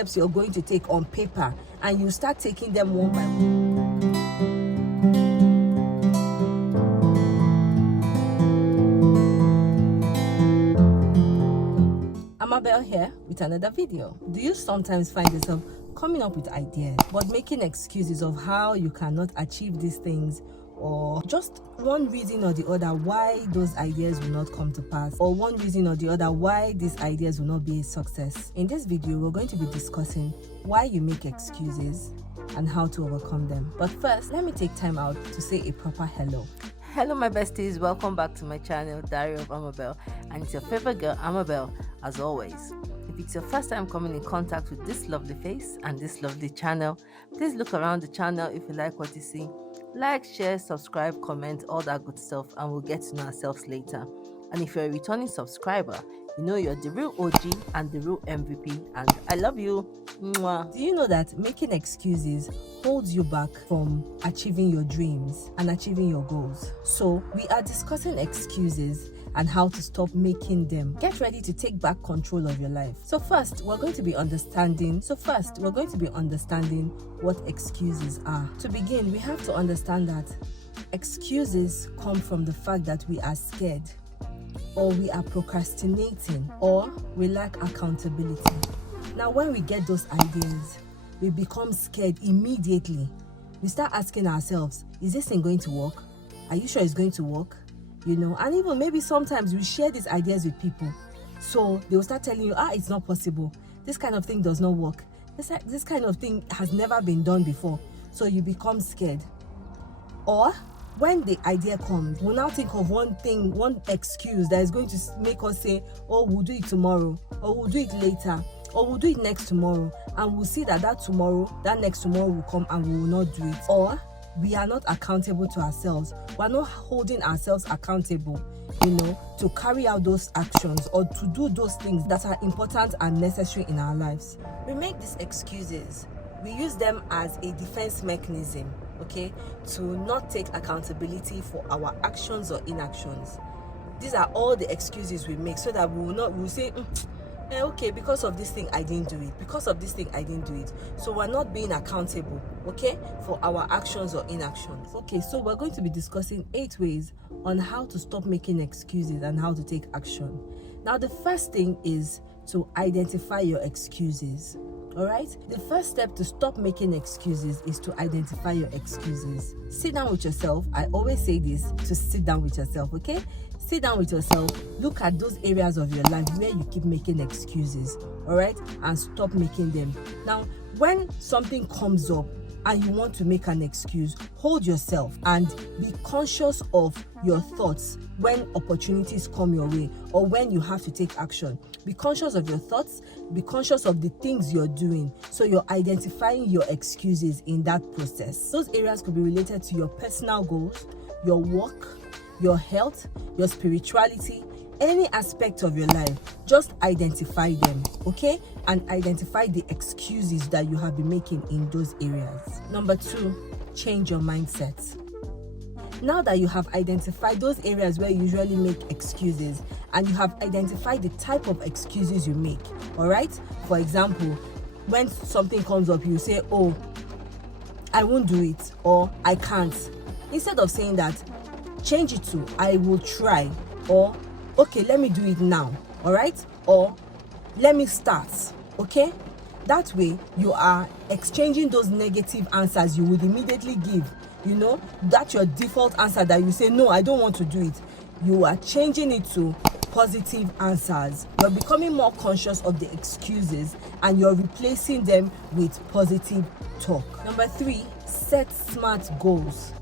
steps you're going to take on paper, and you start taking them one by one. Amabelle here with another video. Do you sometimes find yourself coming up with ideas but making excuses of how you cannot achieve these things, or just one reason or the other why those ideas will not come to pass, or one reason or the other why these ideas will not be a success? In this video, we're going to be discussing why you make excuses and how to overcome them. But first, let me take time out to say a proper hello. Hello my besties, welcome back to my channel Diary of Amabelle, and it's your favorite girl Amabelle as always. If it's your first time coming in contact with this lovely face and this lovely channel, please look around the channel. If you like what you see, like, share, subscribe, comment, all that good stuff, and we'll get to know ourselves later. And if you're a returning subscriber, you know you're the real OG and the real MVP, and I love you. Mwah. Do you know that making excuses holds you back from achieving your dreams and achieving your goals? So we are discussing excuses and how to stop making them. Get ready to take back control of your life. So first, we're going to be understanding what excuses are. To begin, we have to understand that excuses come from the fact that we are scared, or we are procrastinating, or we lack accountability. Now, when we get those ideas, we become scared immediately. We start asking ourselves, is this thing going to work? Are you sure it's going to work? You know, and even maybe sometimes we share these ideas with people. So they will start telling you, it's not possible. This kind of thing does not work. This kind of thing has never been done before. So you become scared. Or when the idea comes, we'll now think of one excuse that is going to make us say, oh, we'll do it tomorrow, or we'll do it later, or we'll do it next tomorrow. And we'll see that next tomorrow will come and we will not do it. Or we are not accountable to ourselves. We're not holding ourselves accountable, to carry out those actions or to do those things that are important and necessary in our lives. We make these excuses. We use them as a defense mechanism, to not take accountability for our actions or inactions. These are all the excuses we make so that we'll say, okay, because of this thing I didn't do it. Because of this thing I didn't do it. So we're not being accountable, for our actions or inactions. So we're going to be discussing 8 ways on how to stop making excuses and how to take action. Now, the first thing is to identify your excuses. All right? The first step to stop making excuses is to identify your excuses. Sit down with yourself. I always say this, to sit down with yourself, Sit down with yourself, look at those areas of your life where you keep making excuses, all right? And stop making them. Now, when something comes up and you want to make an excuse, hold yourself and be conscious of your thoughts when opportunities come your way or when you have to take action. Be conscious of your thoughts, be conscious of the things you're doing. So you're identifying your excuses in that process. Those areas could be related to your personal goals, your work, your health, your spirituality, any aspect of your life. Just identify them, and identify the excuses that you have been making in those areas. Number 2, change your mindset. Now that you have identified those areas where you usually make excuses, and you have identified the type of excuses you make, all right? For example, when something comes up, you say, oh, I won't do it, or I can't. Instead of saying that, change it to I will try, or okay, let me do it now, all right? Or let me start, That way you are exchanging those negative answers you would immediately give, that's your default answer that you say, no, I don't want to do it. You are changing it to positive answers. You're becoming more conscious of the excuses and you're replacing them with positive talk. Number 3, set smart goals.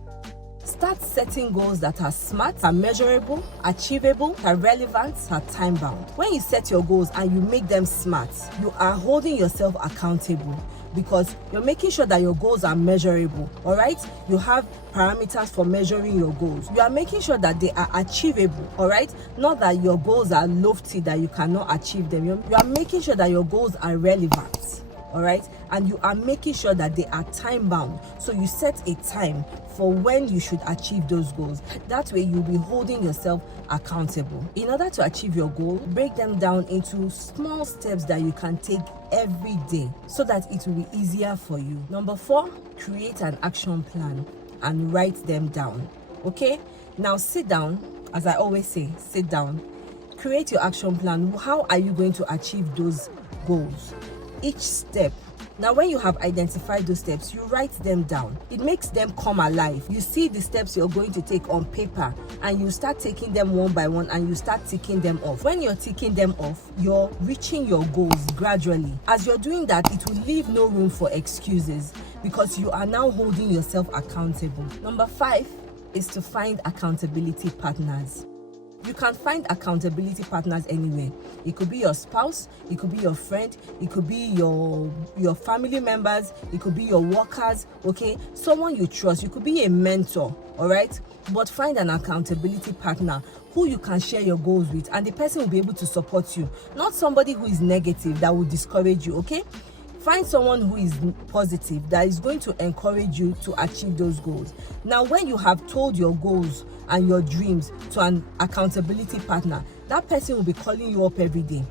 Start setting goals that are smart, are measurable, achievable, are relevant, are time-bound. When you set your goals and you make them smart, you are holding yourself accountable because you're making sure that your goals are measurable, all right? You have parameters for measuring your goals. You are making sure that they are achievable, all right? Not that your goals are lofty, that you cannot achieve them. You are making sure that your goals are relevant. all right, and you are making sure that they are time bound. So you set a time for when you should achieve those goals. That way you'll be holding yourself accountable. In order to achieve your goal, break them down into small steps that you can take every day so that it will be easier for you. Number 4, create an action plan and write them down. Okay, now sit down. As I always say, sit down, create your action plan. How are you going to achieve those goals? Each step. Now, when you have identified those steps, you write them down. It makes them come alive. You see the steps you're going to take on paper, and you start taking them one by one, and you start ticking them off. When you're ticking them off, you're reaching your goals gradually. As you're doing that, it will leave no room for excuses because you are now holding yourself accountable. Number 5 is to find accountability partners. You can find accountability partners anywhere. It could be your spouse, it could be your friend, it could be your family members, it could be your workers, okay? Someone you trust. You could be a mentor, all right? But find an accountability partner who you can share your goals with, and the person will be able to support you. Not somebody who is negative that will discourage you, okay? Find someone who is positive that is going to encourage you to achieve those goals. Now, when you have told your goals and your dreams to an accountability partner, that person will be calling you up every day.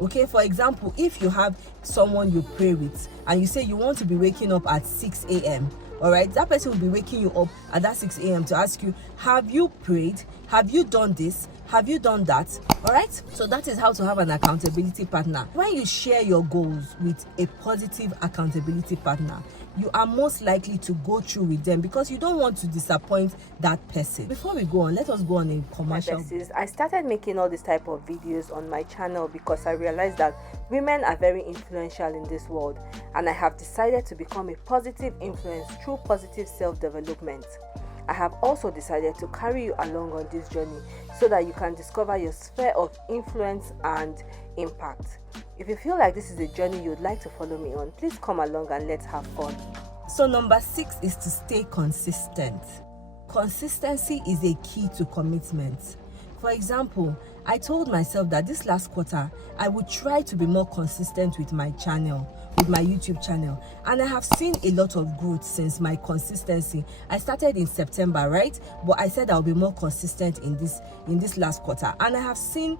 Okay, for example, if you have someone you pray with and you say you want to be waking up at 6 a.m., all right, that person will be waking you up at that 6 a.m. to ask you, have you prayed? Have you done this? Have you done that? All right, so that is how to have an accountability partner. When you share your goals with a positive accountability partner, you are most likely to go through with them because you don't want to disappoint that person. Before we go on, let us go on a commercial. I started making all this type of videos on my channel because I realized that women are very influential in this world, and I have decided to become a positive influence through positive self-development. I have also decided to carry you along on this journey so that you can discover your sphere of influence and impact. If you feel like this is a journey you'd like to follow me on, please come along and let's have fun. So number 6 is to stay consistent. Consistency is a key to commitment. For example, I told myself that this last quarter, I would try to be more consistent with my channel, with my YouTube channel. And I have seen a lot of growth since my consistency. I started in September, right? But I said I'll be more consistent in this last quarter. And I have seen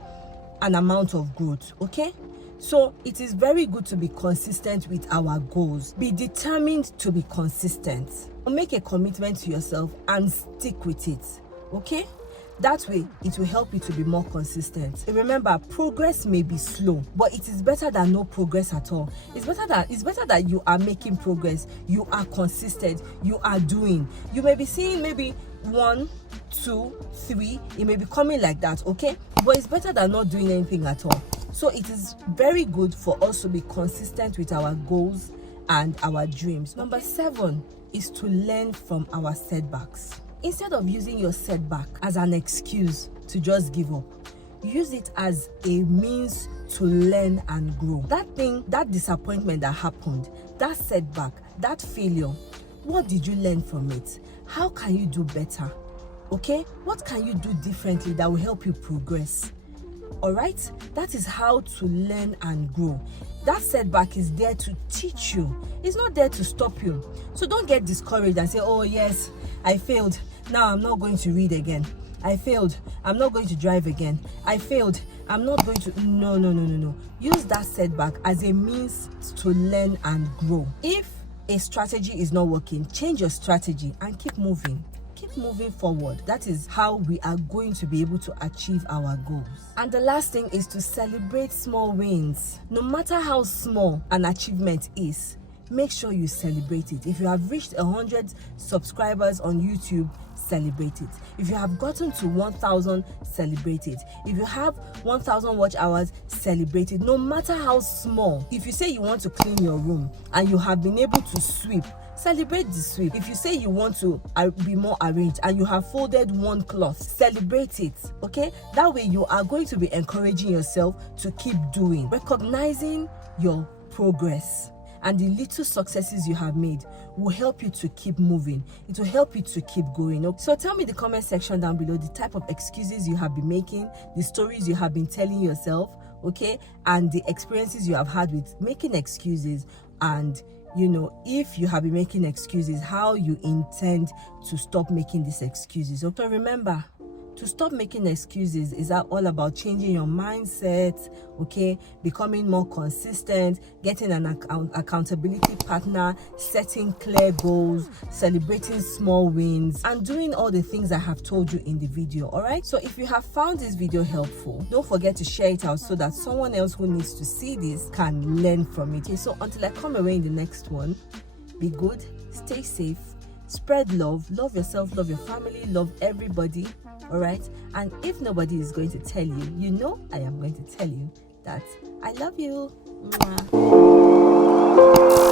an amount of growth, okay? So it is very good to be consistent with our goals. Be determined to be consistent. Make a commitment to yourself and stick with it, okay? That way, it will help you to be more consistent. And remember, progress may be slow, but it is better than no progress at all. It's better that you are making progress, you are consistent, you are doing. You may be seeing maybe 1, 2, 3, it may be coming like that, okay? But it's better than not doing anything at all. So it is very good for us to be consistent with our goals and our dreams. Number 7 is to learn from our setbacks. Instead of using your setback as an excuse to just give up, use it as a means to learn and grow. That disappointment that happened, that setback, that failure, what did you learn from it? How can you do better? Okay? What can you do differently that will help you progress? All right? That is how to learn and grow. That setback is there to teach you. It's not there to stop you. So don't get discouraged and say, oh yes, I failed. Now I'm not going to read again. I failed. I'm not going to drive again. I failed. I'm not going to... No. Use that setback as a means to learn and grow. If a strategy is not working, change your strategy and keep moving. Keep moving forward. That is how we are going to be able to achieve our goals. And the last thing is to celebrate small wins. No matter how small an achievement is, make sure you celebrate it. If you have reached 100 subscribers on YouTube, celebrate it. If you have gotten to 1,000, celebrate it. If you have 1,000 watch hours, celebrate it. No matter how small. If you say you want to clean your room and you have been able to sweep, celebrate the sweep. If you say you want to be more arranged and you have folded one cloth, celebrate it, okay? That way you are going to be encouraging yourself to keep doing, recognizing your progress. And the little successes you have made will help you to keep moving. It will help you to keep going. So tell me in the comment section down below the type of excuses you have been making, the stories you have been telling yourself, okay, and the experiences you have had with making excuses and if you have been making excuses, how you intend to stop making these excuses. So remember, to stop making excuses is all about changing your mindset, okay? Becoming more consistent, getting an accountability partner, setting clear goals, celebrating small wins, and doing all the things I have told you in the video, all right? So if you have found this video helpful, don't forget to share it out so that someone else who needs to see this can learn from it. Okay, so until I come away in the next one, be good, stay safe, spread love yourself, love your family, love everybody. All right, and if nobody is going to tell you, I am going to tell you that I love you. Mwah.